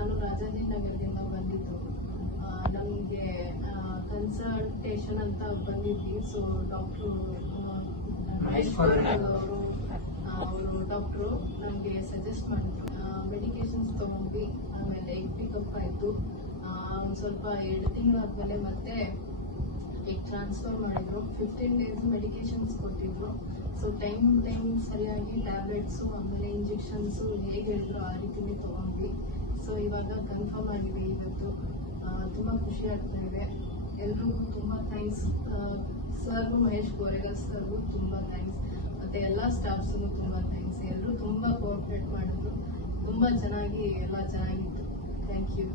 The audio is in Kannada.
ನಾನು ರಾಜಾಜಿನಗರದಿಂದ ಬಂದಿದ್ದು. ನಮಗೆ ಕನ್ಸಲ್ಟೇಷನ್ ಅಂತ ಬಂದಿದ್ವಿ. ಸೊ ಡಾಕ್ಟ್ರು ಮಹೇಶ್ ಅವರು ಡಾಕ್ಟ್ರು ನಮಗೆ ಸಜೆಸ್ಟ್ ಮಾಡಿದ್ರು. ಮೆಡಿಕೇಶನ್ಸ್ ತೊಗೊಂಡ್ವಿ. ಆಮೇಲೆ ಎಗ್ ಪಿಕಪ್ ಆಯಿತು. ಸ್ವಲ್ಪ 2 ತಿಂಗಳಾದ್ಮೇಲೆ ಮತ್ತೆ ಎಗ್ ಟ್ರಾನ್ಸ್ಫರ್ ಮಾಡಿದ್ರು. 15 ಡೇಸ್ ಮೆಡಿಕೇಶನ್ಸ್ ಕೊಟ್ಟಿದ್ರು. ಸೊ ಟೈಮಿಂಗ್ ಸರಿಯಾಗಿ ಟ್ಯಾಬ್ಲೆಟ್ಸು ಆಮೇಲೆ ಇಂಜೆಕ್ಷನ್ಸು ಹೇಗೆ ಹೇಳಿದ್ರು ಆ ರೀತಿನೇ ತೊಗೊಂಡ್ವಿ. ಸೊ ಇವಾಗ ಕನ್ಫರ್ಮ್ ಆಗಿದೆ ಇವತ್ತು. ತುಂಬ ಖುಷಿ ಆಗ್ತಾ ಇದೆ. ಎಲ್ರಿಗೂ ತುಂಬ ಥ್ಯಾಂಕ್ಸ್. ಸರ್ಗೂ ಮಹೇಶ್ ಗೋರೆಗಲ್ ಸರ್ಗೂ ತುಂಬ ಥ್ಯಾಂಕ್ಸ್. ಮತ್ತು ಎಲ್ಲ ಸ್ಟಾಫ್ಸ್ಗೂ ತುಂಬ ಥ್ಯಾಂಕ್ಸ್. ಎಲ್ಲರೂ ತುಂಬ ಕೋಆಪ್ರೇಟ್ ಮಾಡಿದ್ರು. ತುಂಬ ಚೆನ್ನಾಗಿ ಎಲ್ಲ ಚೆನ್ನಾಗಿತ್ತು. Thank you.